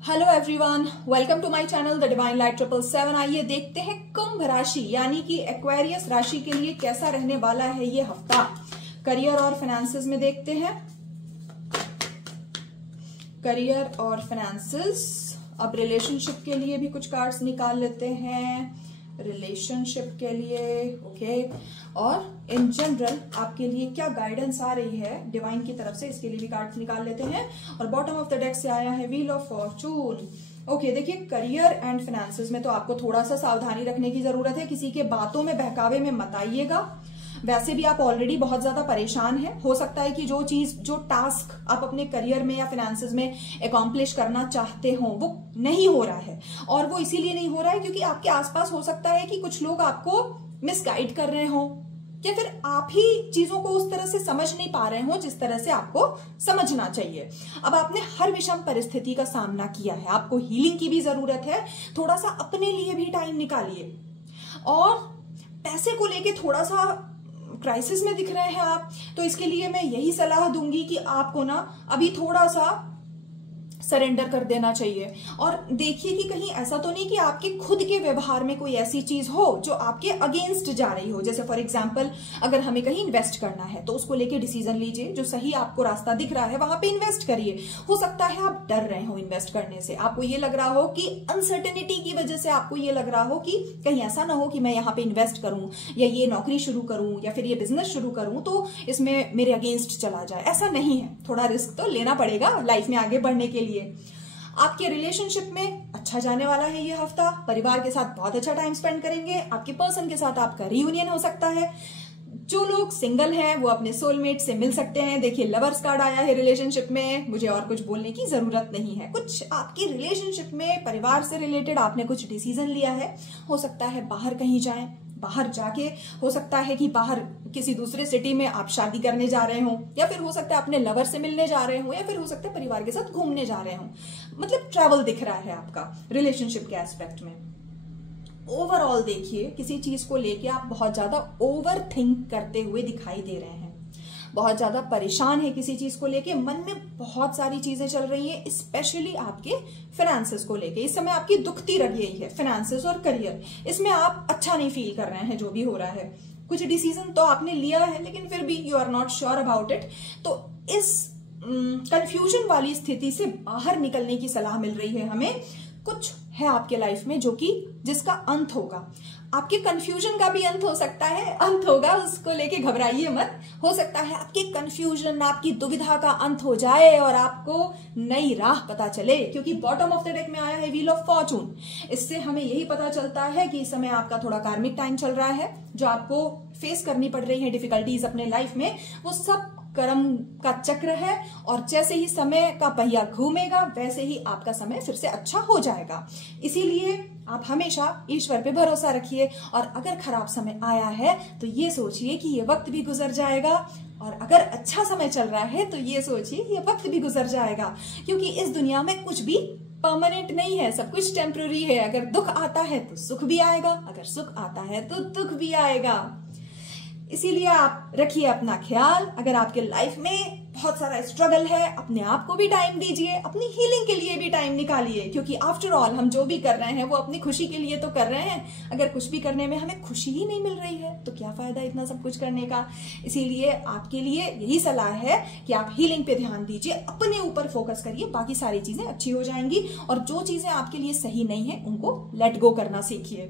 Hello everyone, welcome to my channel the divine light 777। आइए देखते हैं कुंभ राशि यानी कि एक्वेरियस राशि के लिए कैसा रहने वाला है ये हफ्ता। करियर और फाइनेंसेस में देखते हैं। करियर और फाइनेंसेस। अब रिलेशनशिप के लिए भी कुछ कार्ड्स निकाल लेते हैं। रिलेशनशिप के लिए ओके, और इन जनरल आपके लिए क्या गाइडेंस आ रही है डिवाइन की तरफ से, इसके लिए भी कार्ड्स निकाल लेते हैं। और बॉटम ऑफ द डेक से आया है व्हील ऑफ फॉर्चून। ओके, देखिए करियर एंड फाइनेंसेस में तो आपको थोड़ा सा सावधानी रखने की जरूरत है। किसी के बातों में बहकावे में मत आइएगा। वैसे भी आप ऑलरेडी बहुत ज्यादा परेशान हैं। हो सकता है कि जो टास्क आप अपने करियर में या फाइनेंसेस में अकॉम्प्लिश करना चाहते हो वो नहीं हो रहा है, और वो इसीलिए नहीं हो रहा है क्योंकि आपके आसपास हो सकता है कि कुछ लोग आपको मिसगाइड कर रहे हो, या फिर आप ही चीजों को उस तरह से समझ नहीं पा रहे हो जिस तरह से आपको समझना चाहिए। अब आपने हर विषम परिस्थिति का सामना किया है, आपको हीलिंग की भी जरूरत है। थोड़ा सा अपने लिए भी टाइम निकालिए। और पैसे को लेके थोड़ा सा क्राइसिस में दिख रहे हैं आप, तो इसके लिए मैं यही सलाह दूंगी कि आपको ना अभी थोड़ा सा सरेंडर कर देना चाहिए। और देखिए कि कहीं ऐसा तो नहीं कि आपके खुद के व्यवहार में कोई ऐसी चीज हो जो आपके अगेंस्ट जा रही हो। जैसे फॉर एग्जांपल अगर हमें कहीं इन्वेस्ट करना है तो उसको लेके डिसीजन लीजिए, जो सही आपको रास्ता दिख रहा है वहां पे इन्वेस्ट करिए। हो सकता है आप डर रहे हो इन्वेस्ट करने से, आपको ये लग रहा हो कि अनसर्टेनिटी की वजह से आपको ये लग रहा हो कि कहीं ऐसा ना हो कि मैं यहाँ पे इन्वेस्ट करूं या ये नौकरी शुरू करूं या फिर ये बिजनेस शुरू करूं तो इसमें मेरे अगेंस्ट चला जाए। ऐसा नहीं है, थोड़ा रिस्क तो लेना पड़ेगा लाइफ में आगे बढ़ने के लिए। आपके रिलेशनशिप में अच्छा जाने वाला है ये हफ्ता। परिवार के साथ बहुत अच्छा टाइम स्पेंड करेंगे। आपके पर्सन के साथ आपका रियूनियन हो सकता है। जो लोग सिंगल हैं वो अपने सोलमेट से मिल सकते हैं। देखिए लवर्स कार्ड आया है रिलेशनशिप में, मुझे और कुछ बोलने की जरूरत नहीं है। कुछ आपकी रिलेशनशिप में परिवार से रिलेटेड आपने कुछ डिसीजन लिया है। हो सकता है बाहर कहीं जाएं, बाहर जाके हो सकता है कि बाहर किसी दूसरे सिटी में आप शादी करने जा रहे हो, या फिर हो सकता है अपने लवर से मिलने जा रहे हो, या फिर हो सकता है परिवार के साथ घूमने जा रहे हो। मतलब ट्रैवल दिख रहा है आपका रिलेशनशिप के एस्पेक्ट में। ओवरऑल देखिए किसी चीज को लेके आप बहुत ज्यादा ओवर थिंक करते हुए दिखाई दे रहे हैं, बहुत ज्यादा परेशान है किसी चीज को लेके, मन में बहुत सारी चीजें चल रही हैं, स्पेशली आपके फाइनेंसेस को लेके। इस समय आपकी दुखती रही है फाइनेंसेस और करियर, इसमें आप अच्छा नहीं फील कर रहे हैं जो भी हो रहा है। कुछ डिसीजन तो आपने लिया है लेकिन फिर भी you are not sure about it. तो इस कंफ्यूजन वाली स्थिति से बाहर निकलने की सलाह मिल रही है हमें। कुछ है आपके लाइफ में जो कि जिसका अंत होगा। आपके कंफ्यूजन का भी अंत हो सकता है, अंत होगा, उसको लेके घबराइए मत। हो सकता है आपके कंफ्यूजन, आपकी दुविधा का अंत हो जाए और आपको नई राह पता चले, क्योंकि बॉटम ऑफ द डेक में आया है व्हील ऑफ फॉर्चून। इससे हमें यही पता चलता है कि इस समय आपका थोड़ा कार्मिक टाइम चल रहा है। जो आपको फेस करनी पड़ रही है डिफिकल्टीज अपने लाइफ में, वो सब कर्म का चक्र है, और जैसे ही समय का पहिया घूमेगा वैसे ही आपका समय फिर से अच्छा हो जाएगा। इसीलिए आप हमेशा ईश्वर पे भरोसा रखिए, और अगर खराब समय आया है तो ये सोचिए कि ये वक्त भी गुजर जाएगा, और अगर अच्छा समय चल रहा है तो ये सोचिए कि ये वक्त भी गुजर जाएगा। क्योंकि इस दुनिया में कुछ भी परमानेंट नहीं है, सब कुछ टेम्पररी है। अगर दुख आता है तो सुख भी आएगा, अगर सुख आता है तो दुख भी आएगा। इसीलिए आप रखिए अपना ख्याल। अगर आपके लाइफ में बहुत सारा स्ट्रगल है, अपने आप को भी टाइम दीजिए, अपनी हीलिंग के लिए भी टाइम निकालिए, क्योंकि आफ्टर ऑल हम जो भी कर रहे हैं वो अपनी खुशी के लिए तो कर रहे हैं। अगर कुछ भी करने में हमें खुशी ही नहीं मिल रही है तो क्या फायदा इतना सब कुछ करने का। इसीलिए आपके लिए यही सलाह है कि आप हीलिंग पे ध्यान दीजिए, अपने ऊपर फोकस करिए, बाकी सारी चीजें अच्छी हो जाएंगी। और जो चीजें आपके लिए सही नहीं है उनको लेट गो करना सीखिए।